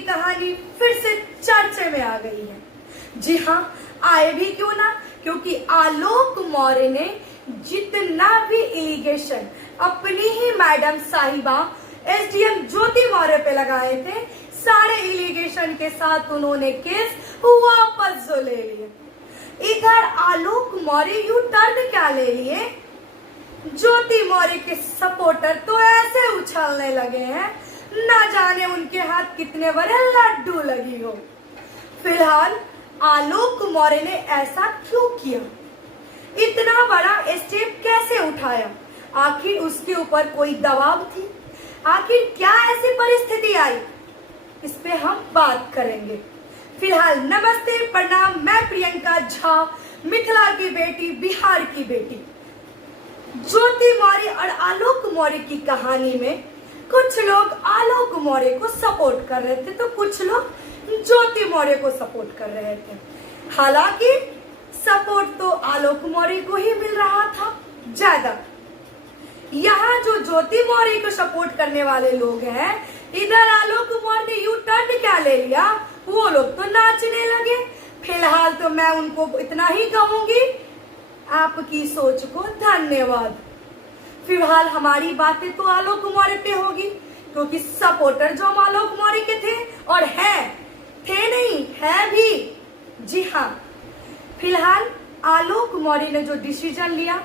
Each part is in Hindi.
की कहानी फिर से चर्चे में आ गई है। जी हाँ, आए भी क्यों ना, क्योंकि आलोक मौर्य ने जितना भी एलिगेशन अपनी ही मैडम साहिबा एसडीएम ज्योति मौर्य पे लगाए थे, सारे एलिगेशन के साथ उन्होंने केस वापस जो ले लिए। इधर आलोक मौर्य यू टर्न क्या ले लिए, ज्योति मौर्य के सपोर्टर तो ऐसे उछलने लगे हैं, ना जाने उनके हाथ कितने बड़े लड्डू लगी हो। फिलहाल आलोक मौर्य ने ऐसा क्यों किया, इतना बड़ा स्टेप कैसे उठाया, आखिर उसके ऊपर कोई दबाव थी, आखिर क्या ऐसी परिस्थिति आई, इस पे हम बात करेंगे। फिलहाल नमस्ते प्रणाम, मैं प्रियंका झा, मिथिला की बेटी, बिहार की बेटी। ज्योति मौर्य और आलोक मौर्य की कहानी में कुछ लोग आलोक मौर्य को सपोर्ट कर रहे थे तो कुछ लोग ज्योति मौर्य को सपोर्ट कर रहे थे। हालांकि सपोर्ट तो आलोक मौर्य को ही मिल रहा था ज्यादा। यहाँ जो ज्योति मौर्य को सपोर्ट करने वाले लोग हैं, इधर आलोक मौर्य ने यू टर्न क्या ले लिया, वो लोग तो नाचने लगे। फिलहाल तो मैं उनको इतना ही कहूंगी, आपकी सोच को धन्यवाद। फिलहाल हमारी बातें तो आलोक मौर्य पे होगी, क्योंकि सपोर्टर जो आलोक मौर्य के थे और थे नहीं, है भी। जी हाँ, फिलहाल आलोक मौर्य ने जो डिसीजन लिया,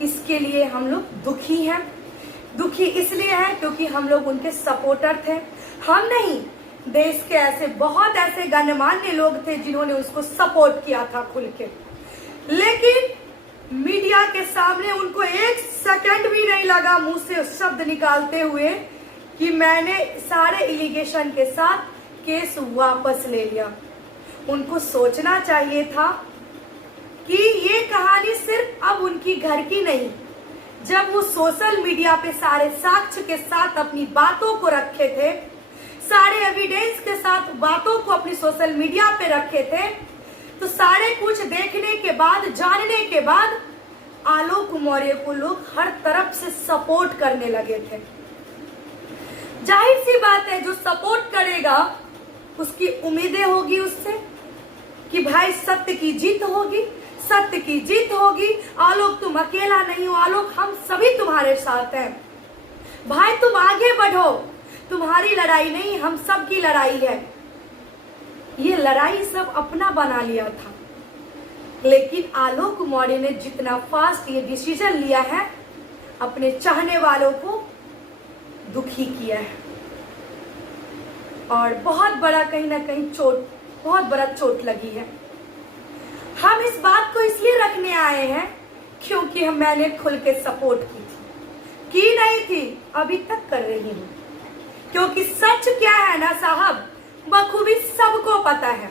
इसके लिए हम लोग दुखी हैं। दुखी इसलिए है क्योंकि हम लोग उनके सपोर्टर थे। हम नहीं, देश के ऐसे बहुत ऐसे गणमान्य लोग थे जिन्होंने उसको सपोर्ट किया था खुल के, लेकिन मीडिया के सामने उनको एक सेकंड भी नहीं लगा मुंह से शब्द निकालते हुए कि मैंने सारे एलिगेशन के साथ केस वापस ले लिया। उनको सोचना चाहिए था कि ये कहानी सिर्फ अब उनकी घर की नहीं, जब वो सोशल मीडिया पे सारे साक्ष्य के साथ अपनी बातों को रखे थे, सारे एविडेंस के साथ बातों को अपनी सोशल मीडिया पे रखे थे, तो सारे कुछ देखने के बाद, जानने के बाद आलोक मौर्य को लोग हर तरफ से सपोर्ट करने लगे थे। जाहिर सी बात है, जो सपोर्ट करेगा उसकी उम्मीदें होगी उससे कि भाई सत्य की जीत होगी, सत्य की जीत होगी, आलोक तुम अकेला नहीं हो, आलोक हम सभी तुम्हारे साथ हैं, भाई तुम आगे बढ़ो, तुम्हारी लड़ाई नहीं हम सब की लड़ाई है। ये लड़ाई सब अपना बना लिया था, लेकिन आलोक मौर्य ने जितना फास्ट ये डिसीजन लिया है, अपने चाहने वालों को दुखी किया है और बहुत बड़ा कहीं ना कहीं बहुत बड़ा चोट लगी है। हम इस बात को इसलिए रखने आए हैं क्योंकि मैंने खुल के सपोर्ट की नहीं थी, अभी तक कर रही हूँ, क्योंकि सच क्या है ना साहब, बखूबी सबको पता है।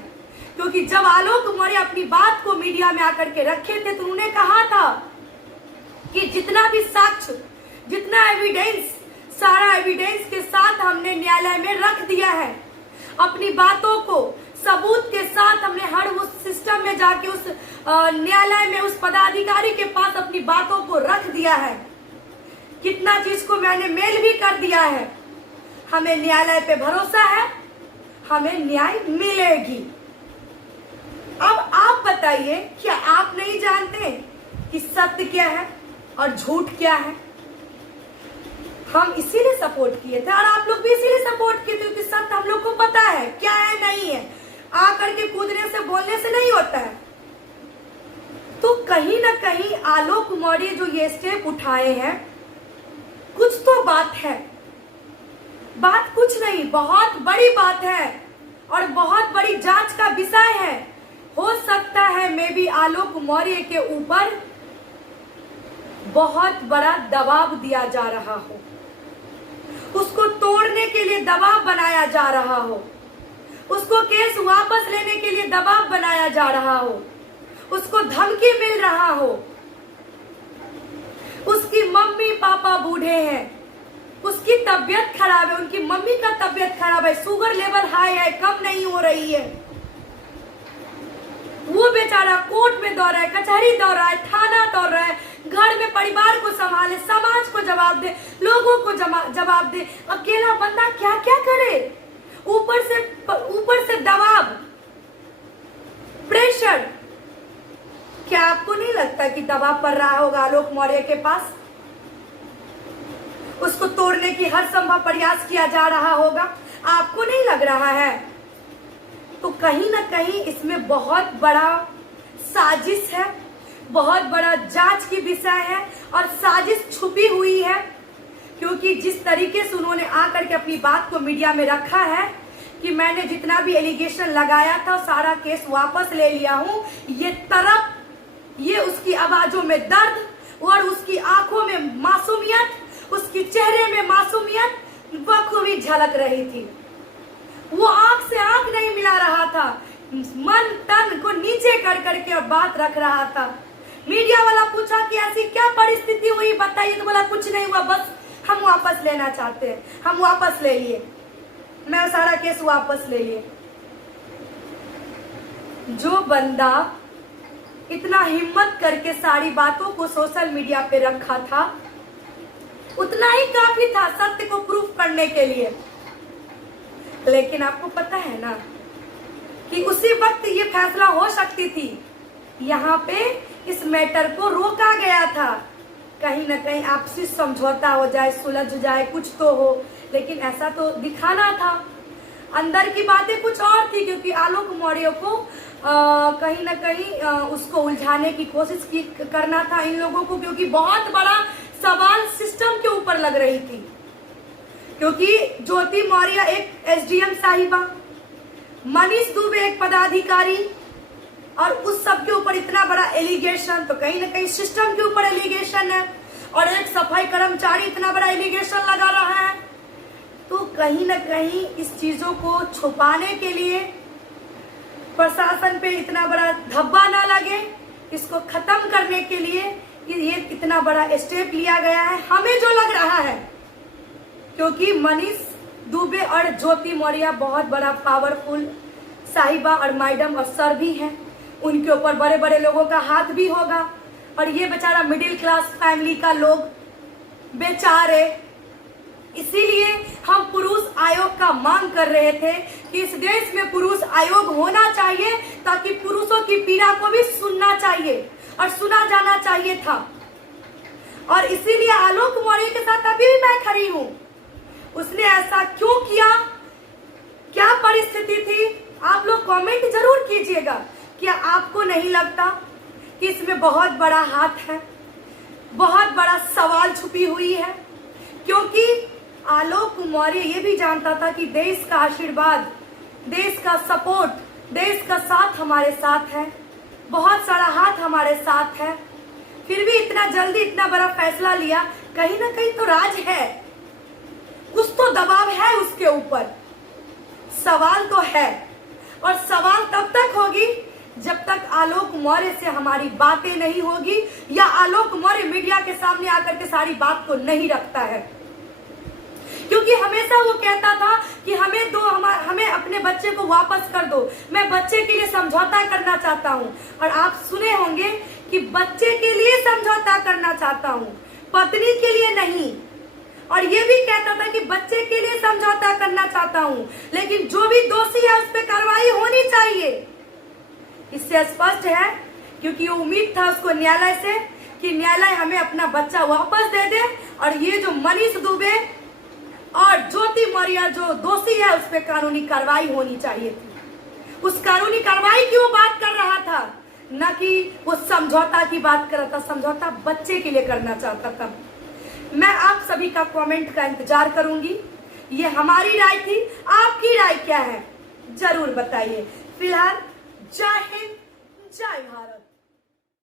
क्योंकि जब आलोक मौर्य अपनी बात को मीडिया में आकर के रखे थे तो उन्होंने कहा था कि जितना भी साक्ष्य, जितना एविडेंस, सारा एविडेंस के साथ हमने न्यायालय में रख दिया है, अपनी बातों को सबूत के साथ हमने हर उस सिस्टम में जाके उस न्यायालय में उस पदाधिकारी के पास अपनी बातों को रख दिया है, कितना चीज को मैंने मेल भी कर दिया है। हमें न्यायालय पे भरोसा है, हमें न्याय मिलेगी। अब आप बताइए, क्या आप नहीं जानते कि सत्य क्या है और झूठ क्या है? हम इसीलिए सपोर्ट किए थे और आप लोग भी इसीलिए सपोर्ट किए थे कि सत्य हम लोग को पता है क्या है, नहीं है, आकर के कूदने से बोलने से नहीं होता है। तो कहीं ना कहीं आलोक मौर्य जो ये स्टेप उठाए हैं, कुछ तो बात है, बात कुछ नहीं, बहुत बड़ी बात है और बहुत बड़ी जांच का विषय है। हो सकता है मे भी आलोक मौर्य के ऊपर बहुत बड़ा दबाव दिया जा रहा हो, उसको तोड़ने के लिए दबाव बनाया जा रहा हो, उसको केस वापस लेने के लिए दबाव बनाया जा रहा हो, उसको धमकी मिल रहा हो। उसकी मम्मी पापा बूढ़े हैं, उसकी तबीयत खराब है, उनकी मम्मी का तबीयत खराब है, शुगर लेवल हाई है, कम नहीं हो रही है, वो बेचारा कोर्ट में दौड़ रहा है, कचहरी दौड़ रहा है, थाना दौड़ रहा है, घर में परिवार को संभाले, समाज को जवाब दे, लोगों को जवाब दे। अकेला बंदा क्या क्या करे, ऊपर से से दबाव, प्रेशर, क्या आपको नहीं लगता कि दबाव पड़ रहा होगा आलोक मौर्य के पास? उसको तोड़ने की हर संभव प्रयास किया जा रहा होगा, आपको नहीं लग रहा है? तो कहीं ना कहीं इसमें बहुत बड़ा साजिश है, बहुत बड़ा जांच की विषय है और साजिश छुपी हुई है। क्योंकि जिस तरीके से उन्होंने आकर के अपनी बात को मीडिया में रखा है कि मैंने जितना भी एलिगेशन लगाया था सारा केस वापस ले लिया हूं, ये तरफ, ये उसकी आवाजों में दर्द और उसकी आंखों में मासूमियत, उसकी चेहरे में मासूमियत बखूबी झलक रही थी। वो आंख से आंख नहीं मिला रहा था, मन तन को नीचे कर करके और बात रख रहा था। मीडिया वाला पूछा कि ऐसी क्या परिस्थिति हुई बताइए, तो बोला कुछ नहीं हुआ, बस हम वापस लेना चाहते हैं। हम वापस ले लिए, मैं सारा केस वापस ले लिए। जो बंदा इतना हिम्मत करके सारी बातों को सोशल मीडिया पे रखा था, उतना ही काफी था सत्य को प्रूफ करने के लिए। लेकिन आपको पता है ना कि उसी वक्त ये फैसला हो सकती थी, यहाँ पे इस मैटर को रोका गया था, कहीं ना कहीं आपसी समझौता हो जाए, सुलझ जाए, कुछ तो हो। लेकिन ऐसा तो दिखाना था, अंदर की बातें कुछ और थी। क्योंकि आलोक मौर्य को कहीं ना कहीं उसको उलझाने की कोशिश करना था इन लोगों को, क्योंकि बहुत बड़ा सवाल सिस्टम के ऊपर लग रही थी। क्योंकि ज्योति मौर्य एक एसडीएम साहिबा, मनीष दुबे एक पदाधिकारी, और उस सब के ऊपर इतना बड़ा एलिगेशन, तो कहीं ना कहीं सिस्टम के ऊपर एलिगेशन है। और एक सफाई कर्मचारी इतना बड़ा एलिगेशन लगा रहा है, तो कहीं ना कहीं इस चीजों को छुपाने के लिए प्रशासन पे इतना बड़ा धब्बा ना लगे, इसको खत्म करने के लिए ये इतना बड़ा स्टेप लिया गया है, हमें जो लग रहा है। क्योंकि मनीष दुबे और ज्योति मौर्य बहुत बड़ा पावरफुल साहिबा और मैडम और सर भी हैं, उनके ऊपर बड़े बड़े लोगों का हाथ भी होगा। और ये बेचारा मिडिल क्लास फैमिली का लोग बेचारे। इसीलिए हम पुरुष आयोग का मांग कर रहे थे कि इस देश में पुरुष आयोग होना चाहिए, ताकि पुरुषों की पीड़ा को भी सुनना चाहिए और सुना जाना चाहिए था। और इसीलिए आलोक मौर्य के साथ अभी भी मैं खड़ी हूं। उसने ऐसा क्यों किया, क्या परिस्थिति थी, आप लोग कमेंट जरूर कीजिएगा। क्या आपको नहीं लगता कि इसमें बहुत बड़ा हाथ है, बहुत बड़ा सवाल छुपी हुई है? क्योंकि आलोक मौर्य ये भी जानता था कि देश का आशीर्वाद, देश का सपोर्ट, देश का साथ हमारे साथ है, बहुत सारा हाथ हमारे साथ है। फिर भी इतना जल्दी इतना बड़ा फैसला लिया, कहीं ना कहीं तो राज है, कुछ तो दबाव है उसके ऊपर। सवाल तो है, और सवाल तब तक होगी जब तक आलोक मौर्य से हमारी बातें नहीं होगी, या आलोक मौर्य मीडिया के सामने आकर के सारी बात को नहीं रखता है। क्योंकि हमेशा वो कहता था कि हमें अपने बच्चे को वापस कर दो, मैं बच्चे के लिए समझौता करना चाहता हूँ। और आप सुने होंगे कि बच्चे के लिए समझौता करना चाहता हूँ, पत्नी के लिए नहीं। और ये भी कहता था कि बच्चे के लिए समझौता करना चाहता हूँ, लेकिन जो भी दोषी है उस पर कार्रवाई होनी चाहिए। इससे स्पष्ट है, क्योंकि उम्मीद था उसको न्यायालय से कि न्यायालय हमें अपना बच्चा वापस दे दे, और ये जो मनीष दुबे और ज्योति मौर्य जो दोषी है उस पर कानूनी कार्रवाई होनी चाहिए थी। उस कानूनी कार्रवाई की वो बात कर रहा था, न कि वो समझौता की बात कर रहा था। समझौता बच्चे के लिए करना चाहता था। मैं आप सभी का कमेंट का इंतजार करूंगी। ये हमारी राय थी, आपकी राय क्या है जरूर बताइए। फिलहाल जय हिंद, जय भारत।